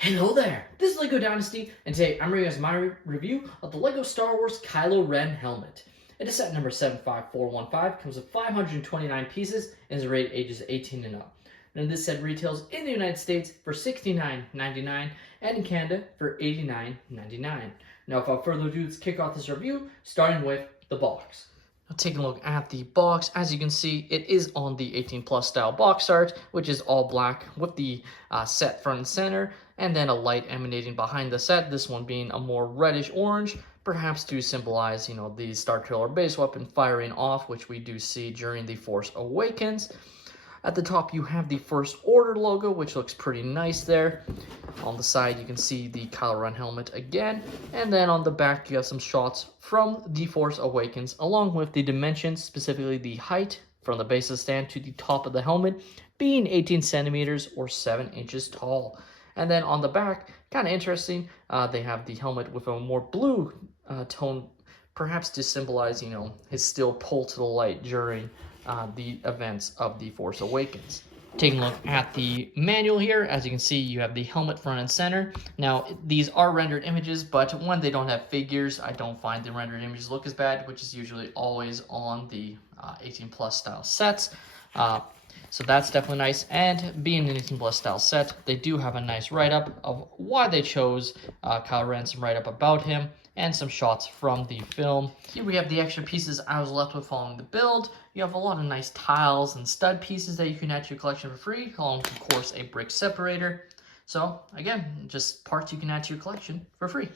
Hello there, this is LEGO Dynasty, and today I'm bringing you guys my review of the LEGO Star Wars Kylo Ren helmet. It is set number 75415, comes with 529 pieces, and is rated ages 18 and up. And this set retails in the United States for $69.99 and in Canada for $89.99. Now without further ado, let's kick off this review, starting with the box. Now taking a look at the box, as you can see, it is on the 18 plus style box art, which is all black with the set front and center, and then a light emanating behind the set, this one being a more reddish orange, perhaps to symbolize, the Star Killer base weapon firing off, which we do see during The Force Awakens. At the top, you have the First Order logo, which looks pretty nice there. On the side, you can see the Kylo Ren helmet again. And then on the back, you have some shots from The Force Awakens, along with the dimensions, specifically the height from the base of the stand to the top of the helmet, being 18 centimeters or 7 inches tall. And then on the back, kind of interesting, they have the helmet with a more blue tone, perhaps to symbolize, his still pull to the light during the events of The Force Awakens. Taking a look at the manual here, as you can see, you have the helmet front and center. Now, these are rendered images, but when they don't have figures, I don't find the rendered images look as bad, which is usually always on the 18 plus style sets. So that's definitely nice. And being an 18 plus style set, they do have a nice write-up of why they chose Kylo Ren, some write-up about him, and some shots from the film. Here we have the extra pieces I was left with following the build. You have a lot of nice tiles and stud pieces that you can add to your collection for free, along with, of course, a brick separator. So, again, just parts you can add to your collection for free.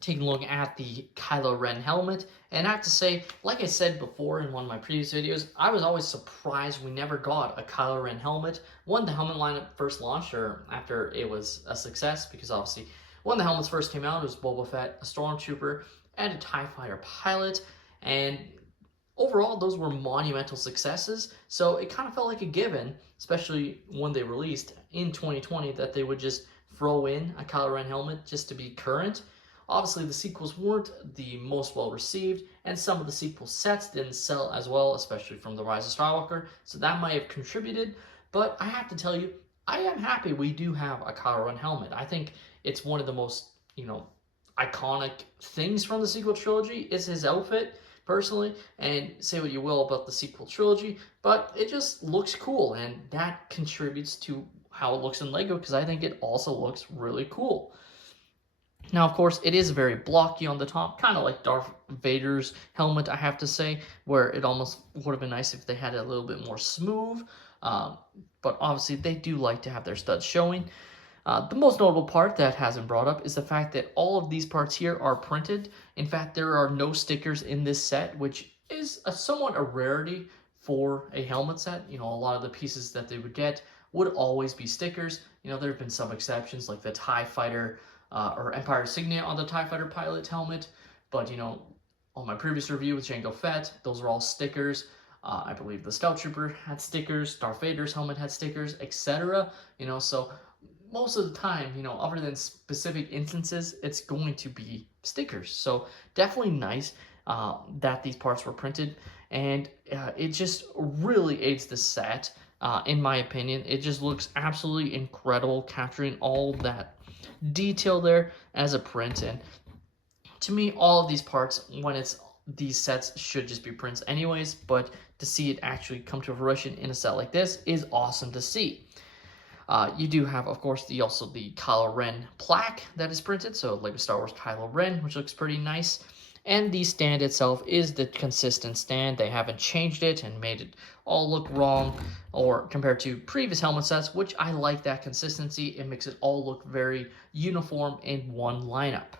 Taking a look at the Kylo Ren helmet, and I have to say, like I said before in one of my previous videos, I was always surprised we never got a Kylo Ren helmet. When the helmet lineup first launched, or after it was a success, because obviously when the helmets first came out, it was Boba Fett, a Stormtrooper, and a TIE Fighter pilot, and overall, those were monumental successes, so it kind of felt like a given, especially when they released in 2020, that they would just throw in a Kylo Ren helmet just to be current. Obviously, the sequels weren't the most well-received, and some of the sequel sets didn't sell as well, especially from The Rise of Skywalker, so that might have contributed, but I have to tell you, I am happy we do have a Kylo Ren helmet. I think it's one of the most, iconic things from the sequel trilogy is his outfit, personally, and say what you will about the sequel trilogy, but it just looks cool, and that contributes to how it looks in LEGO, because I think it also looks really cool. Now, of course, it is very blocky on the top, kind of like Darth Vader's helmet, I have to say, where it almost would have been nice if they had it a little bit more smooth, but obviously they do like to have their studs showing. The most notable part that hasn't brought up is the fact that all of these parts here are printed. In fact, there are no stickers in this set, which is somewhat a rarity for a helmet set. A lot of the pieces that they would get would always be stickers. There have been some exceptions, like the TIE Fighter or Empire Signet on the TIE Fighter pilot helmet. But, on my previous review with Jango Fett, those are all stickers. I believe the Stealth Trooper had stickers, Darth Vader's helmet had stickers, etc. So most of the time, other than specific instances, it's going to be stickers. So definitely nice that these parts were printed, and it just really aids the set, in my opinion. It just looks absolutely incredible, capturing all that detail there as a print. And to me, all of these parts, when it's these sets, should just be prints anyways, but to see it actually come to fruition in a set like this is awesome to see. You do have, of course, also the Kylo Ren plaque that is printed, so LEGO Star Wars Kylo Ren, which looks pretty nice. And the stand itself is the consistent stand. They haven't changed it and made it all look wrong or compared to previous helmet sets, which I like that consistency. It makes it all look very uniform in one lineup.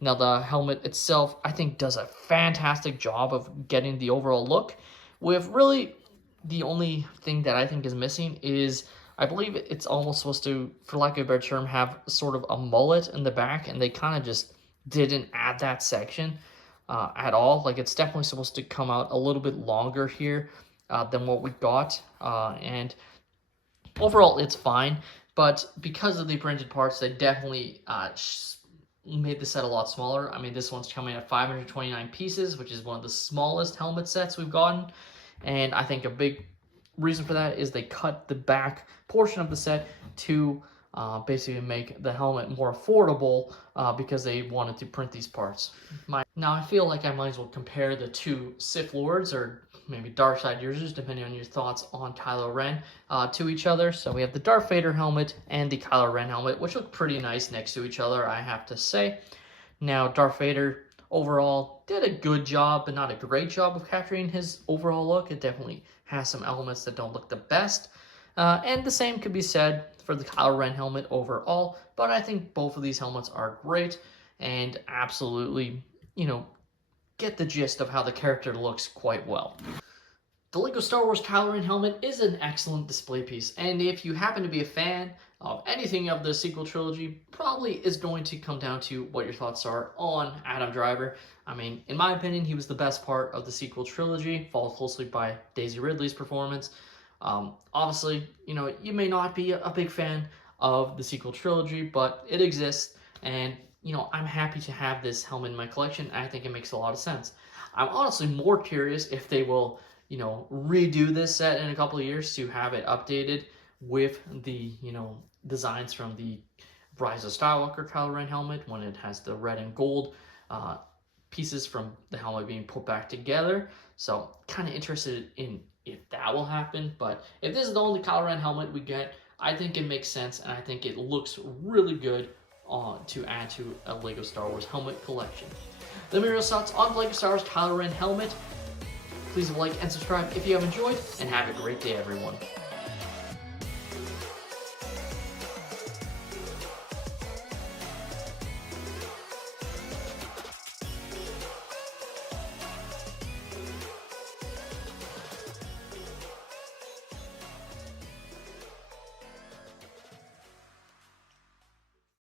Now, the helmet itself, I think, does a fantastic job of getting the overall look, with really the only thing that I think is missing is, I believe it's almost supposed to, for lack of a better term, have sort of a mullet in the back, and they kind of just didn't add that section at all. Like, it's definitely supposed to come out a little bit longer here than what we got, and overall it's fine, but because of the printed parts, they definitely made the set a lot smaller. I mean, this one's coming at 529 pieces, which is one of the smallest helmet sets we've gotten, and I think a big reason for that is they cut the back portion of the set to basically make the helmet more affordable because they wanted to print these parts. Now I feel like I might as well compare the two Sith Lords, or maybe dark side users, depending on your thoughts on Kylo Ren, to each other. So we have the Darth Vader helmet and the Kylo Ren helmet, which look pretty nice next to each other, I have to say. Now Darth Vader overall did a good job, but not a great job of capturing his overall look. It definitely has some elements that don't look the best. And the same could be said for the Kylo Ren helmet overall, but I think both of these helmets are great and absolutely, get the gist of how the character looks quite well. The LEGO Star Wars Kylo Ren helmet is an excellent display piece, and if you happen to be a fan of anything of the sequel trilogy, probably is going to come down to what your thoughts are on Adam Driver. I mean, in my opinion, he was the best part of the sequel trilogy, followed closely by Daisy Ridley's performance. Obviously, you may not be a big fan of the sequel trilogy, but it exists, and I'm happy to have this helmet in my collection. I think it makes a lot of sense. I'm honestly more curious if they will, redo this set in a couple of years to have it updated with the, designs from the Rise of Skywalker Kylo Ren helmet, when it has the red and gold pieces from the helmet being put back together. So kind of interested in if that will happen. But if this is the only Kylo Ren helmet we get, I think it makes sense, and I think it looks really good to add to a LEGO Star Wars helmet collection. Let me know your thoughts on the LEGO Star Wars Kylo Ren helmet. Please like and subscribe if you have enjoyed, and have a great day, everyone.